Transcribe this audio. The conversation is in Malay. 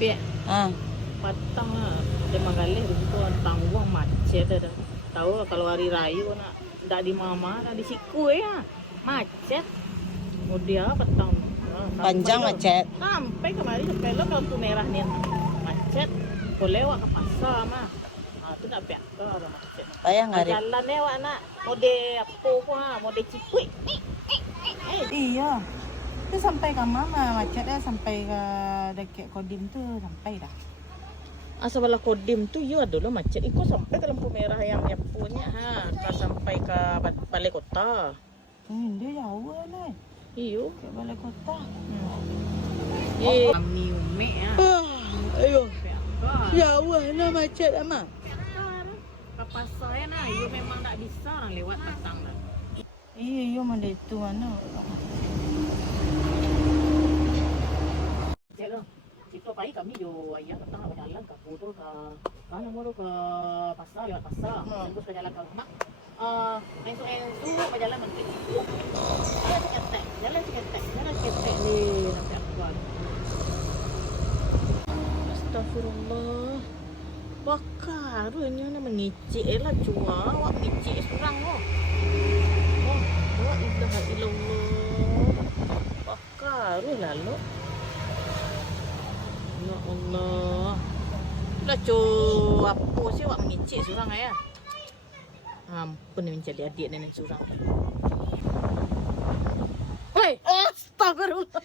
Pek. Patang lah. Dia menggalih di situ tangguang macet ada. Tahu kalau hari raya nak tidak di mama, nak di siku ya. Macet. Kemudian petang. Panjang macet. Sampai kemarin sampai lo lampu merah nih. Macet. Kau lewat ke pasar mah. Itu nak pihak ke orang macet. Payah ngari. Jalan lewat nak. Mode apa ha? Mode cipui. Iya. Itu sampai ke mama macetnya sampai ke dekat Kodim tu sampai dah. Asal bala Kodim tu ya dulu macet. Iko sampai ke lampu merah yang punya ha. Kau sampai ke balai kota. Dia jauh lah. Iyo. Ke balai kota. Kami umek ya. Ayo. Jauh lah macet ama. Kapal saya nah, you memang tak bisa orang lewat petang dah. Iya, mana itu mana. Jalan. Itu pagi kami yo ayah petang nak berjalan ke Putul ke mana mau ke pasar lewat pasar. Terus berjalan ke rumah. Itu berjalan menteri. Jalan ceketek ni sampai akuan. Astagfirullah. Bakar ini nak mengicik lah cua. Awak mengicik seorang oh. La ilaha illallah. Bakar lalu. Ya Allah. Lah cua apa sih awak mengicik seorang ayah? Ampun ni mencari adik nenek seorang. Hei, astagfirullah.